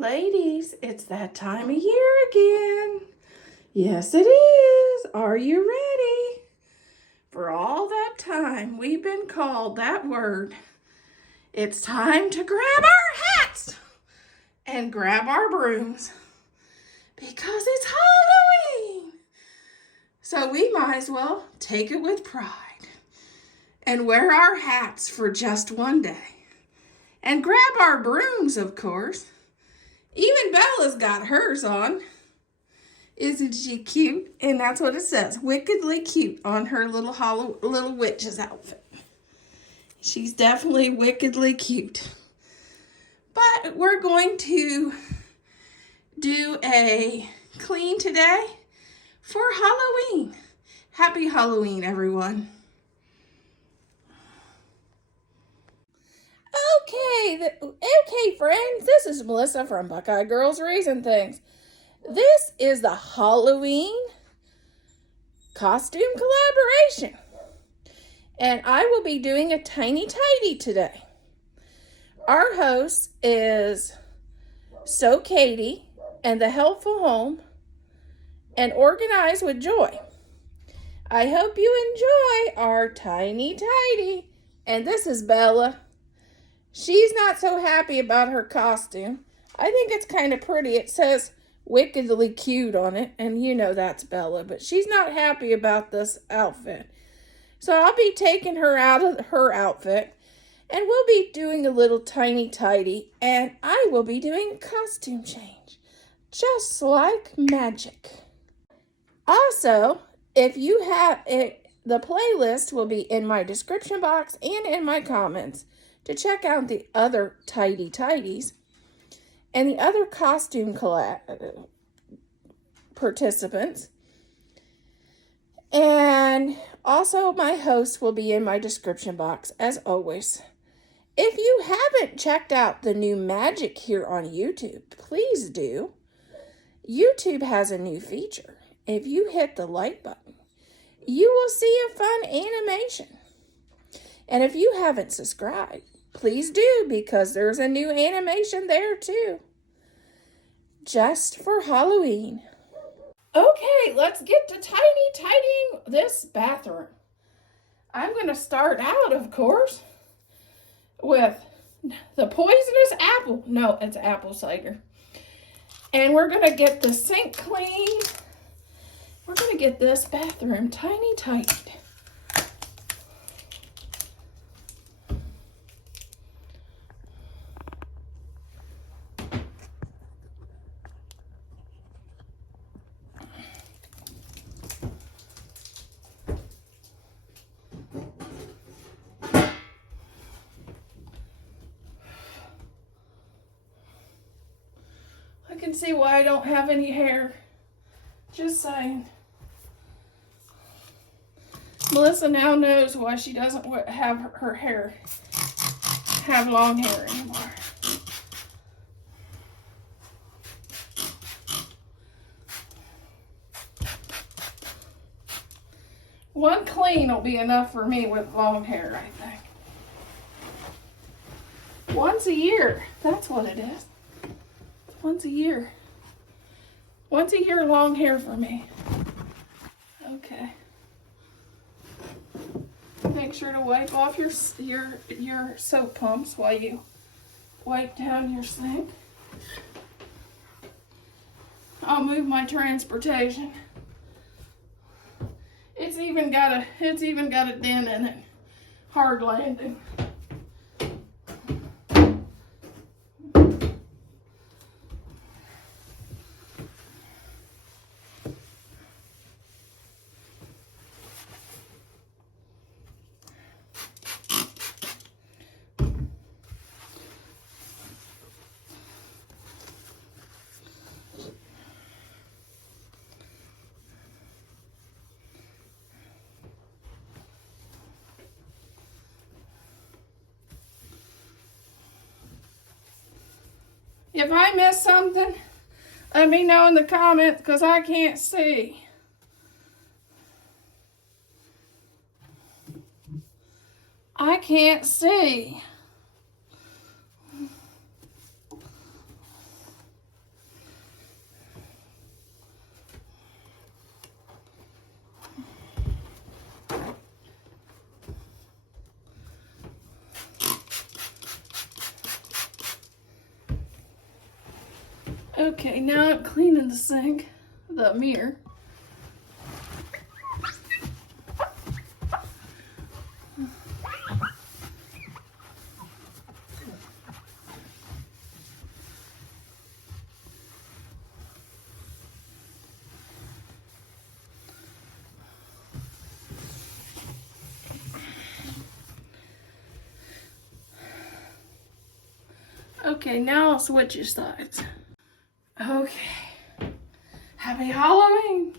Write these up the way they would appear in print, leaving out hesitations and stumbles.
Ladies, it's that time of year again. Yes, it is. Are you ready? For all that time we've been called that word, it's time to grab our hats and grab our brooms because it's Halloween. So we might as well take it with pride and wear our hats for just one day. And grab our brooms, of course. Even Bella's got hers on. Isn't she cute? And that's what it says, wickedly cute on her little witch's outfit. She's definitely wickedly cute. But we're going to do a clean today for Halloween. Happy Halloween, everyone. Okay, friends, this is Melissa from Buckeye Girls Raising Things. This is the Halloween costume collaboration. And I will be doing a tiny tidy today. Our host is So Katie and the Helpful Home and Organize with Joy. I hope you enjoy our tiny tidy. And this is Bella. She's not so happy about her costume. I think it's kind of pretty. It says wickedly cute on it, and you know that's Bella, but she's not happy about this outfit. So I'll be taking her out of her outfit, and we'll be doing a little tiny tidy, and I will be doing a costume change, just like magic. Also, if you have it, the playlist will be in my description box and in my comments to check out the other tidies and the other costume participants. And also my host will be in my description box as always. If you haven't checked out the new magic here on YouTube, please do. YouTube has a new feature. If you hit the like button, you will see a fun animation. And if you haven't subscribed, please do, because there's a new animation there too. Just for Halloween. Okay, let's get to tidying this bathroom. I'm going to start out, of course, with the poisonous apple. No, it's apple cider. And we're going to get the sink clean. We're going to get this bathroom tidied. I can see why I don't have any hair. Just saying. Melissa now knows why she doesn't have her hair, have long hair anymore. One clean will be enough for me with long hair, I think. Once a year, that's what it is. Once a year. Once a year long hair for me. Okay. Make sure to wipe off your soap pumps while you wipe down your sink. I'll move my transportation. It's even got a dent in it. Hard landing. If I miss something, let me know in the comments because I can't see. I can't see. Okay, now I'm cleaning the sink, the mirror. Okay, now I'll switch your sides. Okay. Happy Halloween.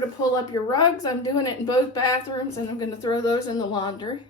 To pull up your rugs, I'm doing it in both bathrooms, and I'm going to throw those in the laundry.